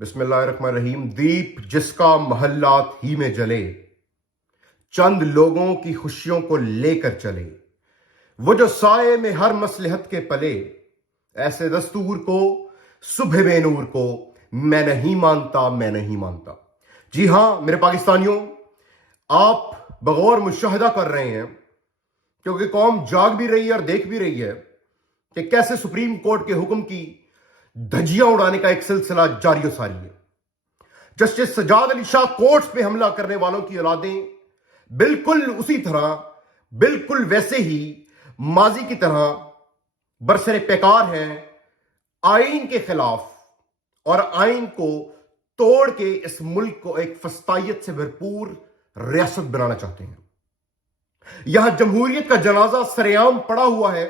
बिस्मिल्लाहिर्रहमानिर्रहीम। दीप जिसका महल्लात ही में जले, चंद लोगों की खुशियों को लेकर चले, वो जो साये में हर मसलहत के पले, ऐसे दस्तूर को, सुबह में नूर को मैं नहीं मानता, मैं नहीं मानता। जी हां मेरे पाकिस्तानियों, आप बगौर मुशाहिदा कर रहे हैं क्योंकि कौम जाग भी रही है और देख भी रही है कि कैसे सुप्रीम कोर्ट के हुक्म की धज्जियां उड़ाने का एक सिलसिला जारी सारी है। जस्टिस सजाद अली शाह कोर्ट्स पे हमला करने वालों की औलादें बिल्कुल उसी तरह, बिल्कुल वैसे ही माजी की तरह बरसरे पैकार हैं आइन के खिलाफ और आइन को तोड़ के इस मुल्क को एक फस्तायत से भरपूर रियासत बनाना चाहते हैं। यहां जमहूरियत का जनाजा सरेआम पड़ा हुआ है।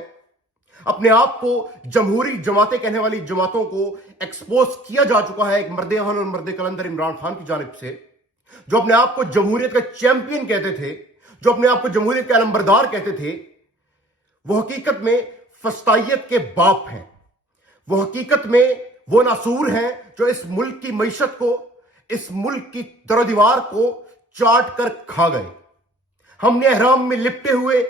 अपने आप को जमहूरी जमातें कहने वाली जमातों को एक्सपोज किया जा चुका है एक मर्द अहन और मर्द कलंदर इमरान खान की जानिब से, जो अपने आप को जमहूरियत का चैंपियन कहते थे, जो अपने आप को जमहूरियत के अलंबरदार कहते थे। वो हकीकत में फस्तायत के बाप हैं। वो हकीकत में वो नासूर हैं जो इस मुल्क की मईशत को, इस मुल्क की दरोदीवार को चाट कर खा गए। हमने अहराम में लिपटे हुए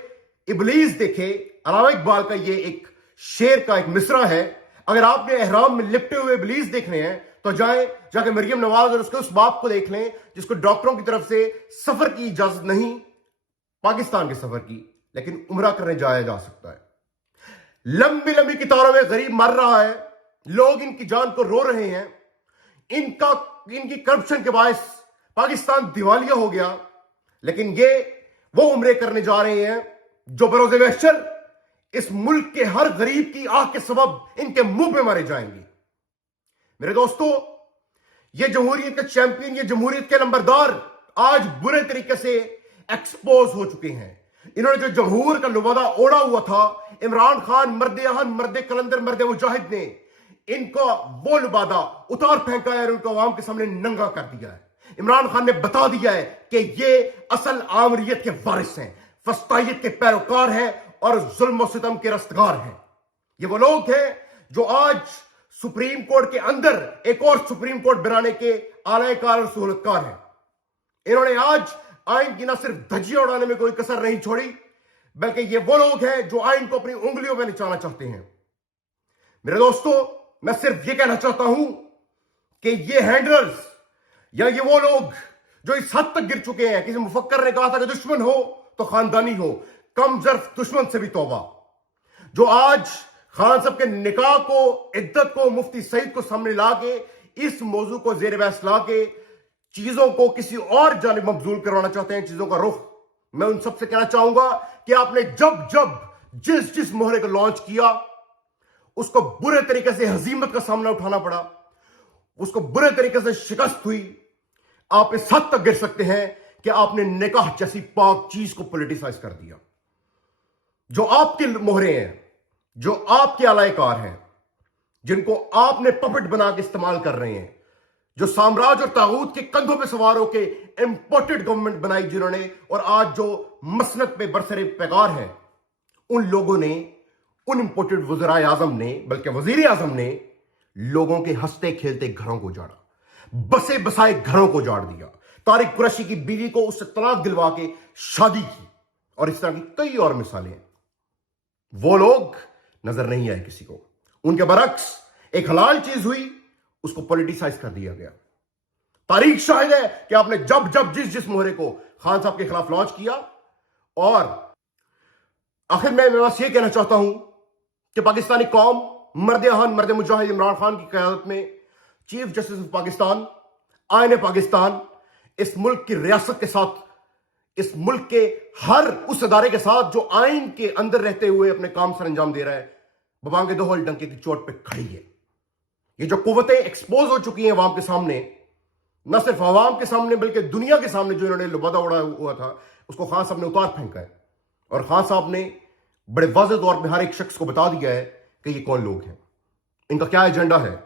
इबलीस देखे। अलामा इकबाल का ये एक शेर का एक मिसरा है, अगर आपने अहराम में लिपटे हुए इबलीस देखने हैं तो जाके मरियम नवाज और उसके उस बाप को देख लें जिसको डॉक्टरों की तरफ से सफर की इजाजत नहीं, पाकिस्तान के सफर की, लेकिन उम्रा करने जाया जा सकता है। लंबी लंबी कितारों में गरीब मर रहा है, लोग इनकी जान को रो रहे हैं, इनकी करप्शन के बायस पाकिस्तान दिवालिया हो गया, लेकिन ये वो उम्रे करने जा रहे हैं जो बरोज़े महशर इस मुल्क के हर गरीब की आंख के सबब इनके मुंह पे मारे जाएंगे। मेरे दोस्तों, ये जमहूरियत का चैंपियन, ये जमहूरियत के नंबरदार आज बुरे तरीके से एक्सपोज हो चुके हैं। इन्होंने जो जमहूर का लुबादा ओढ़ा हुआ था, इमरान खान मर्द अहन, मर्द कलंदर, मर्द मुजाहिद ने इनको वो लुबादा उतार फेंका है और उनको अवाम के सामने नंगा कर दिया है। इमरान खान ने बता दिया है कि ये असल आमरीत के वारिस हैं, फस्तायत के पैरोकार हैं और जुल्म और सितम के रस्तगार हैं। ये वो लोग हैं जो आज सुप्रीम कोर्ट के अंदर एक और सुप्रीम कोर्ट बनाने के आलाकार और सहूलतकार हैं। इन्होंने आज आइन की न सिर्फ धज्जियां उड़ाने में कोई कसर नहीं छोड़ी, बल्कि ये वो लोग हैं जो आइन को अपनी उंगलियों में नचाना चाहते हैं। मेरे दोस्तों, मैं सिर्फ ये कहना चाहता हूं कि ये हैंडलर्स या ये वो लोग जो इस हद तक गिर चुके हैं, किसी मुफक्कर ने कहा था कि दुश्मन हो तो खानदानी हो, कम जर्फ दुश्मन से भी तौबा, जो आज खान साहब के निकाह को, इद्दत को, मुफ्ती सईद को सामने लाके इस मौजू को जेर बहस लाके चीजों को किसी और जानिब मबजूल करवाना चाहते हैं, चीजों का रुख। मैं उन सबसे कहना चाहूंगा कि आपने जब जिस मोहरे को लॉन्च किया उसको बुरे तरीके से हजीमत का सामना उठाना पड़ा, उसको बुरे तरीके से शिकस्त हुई। आप इस हद तक गिर सकते हैं कि आपने निकाह जैसी पाक चीज को पॉलिटिसाइज कर दिया। जो आपके मोहरे हैं, जो आपके अलायकार हैं, जिनको आपने पपेट बना के इस्तेमाल कर रहे हैं, जो साम्राज्य और तागूत के कंधों पे सवार होके इंपोर्टेड गवर्नमेंट बनाई जिन्होंने, और आज जो मसनद पे बरसरे पैगार हैं, उन लोगों ने, उन इंपोर्टेड वज़ीर आज़म ने, बल्कि वजीर आज़म ने लोगों के हंसते खेलते घरों को जाड़ा, बसे बसाए घरों को जाड़ दिया। तारिक कुरैशी की बीवी को उससे तलाक दिलवा के शादी की, और इस तरह की कई और मिसालें हैं। वो लोग नजर नहीं आए किसी को। उनके बरक्स एक हलाल चीज हुई, उसको पॉलिटिसाइज कर दिया गया। तारीख शाहिद है कि आपने जब जिस मोहरे को खान साहब के खिलाफ लॉन्च किया। और आखिर मैं बस ये कहना चाहता हूं कि पाकिस्तानी कौम मर्द अहन, मर्द मुजाहिद इमरान खान की क़यादत में चीफ जस्टिस ऑफ पाकिस्तान, आईन पाकिस्तान, इस मुल्क की रियासत के साथ, इस मुल्क के हर उस अदारे के साथ जो आइन के अंदर रहते हुए अपने काम सर अंजाम दे रहा है, बबांगे दोहल डंके की चोट पे खड़ी है। ये जो कुव्वतें एक्सपोज हो चुकी हैं अवाम के सामने, न सिर्फ अवाम के सामने बल्कि दुनिया के सामने, जो इन्होंने लुबादा उड़ा हुआ था उसको खान साहब ने उतार फेंका है। और खान साहब ने बड़े वाज़ेह तौर पर हर एक शख्स को बता दिया है कि ये कौन लोग हैं, इनका क्या एजेंडा है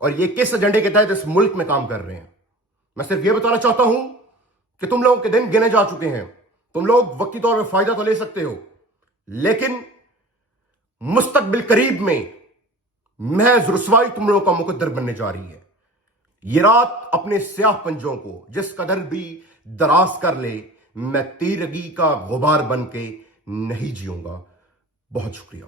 और ये किस एजेंडे के तहत इस मुल्क में काम कर रहे हैं। मैं सिर्फ ये बताना चाहता हूं कि तुम लोगों के दिन गिने जा चुके हैं। तुम लोग वक्ती तौर पर फायदा तो ले सकते हो, लेकिन मुस्तकबिल करीब में महज रुसवाई तुम लोगों का मुकद्दर बनने जा रही है। یہ رات اپنے سیاہ پنجوں کو جس قدر بھی دراز کر لے، میں تیرگی کا غبار بن کے نہیں جیوں گا۔ بہت شکریہ۔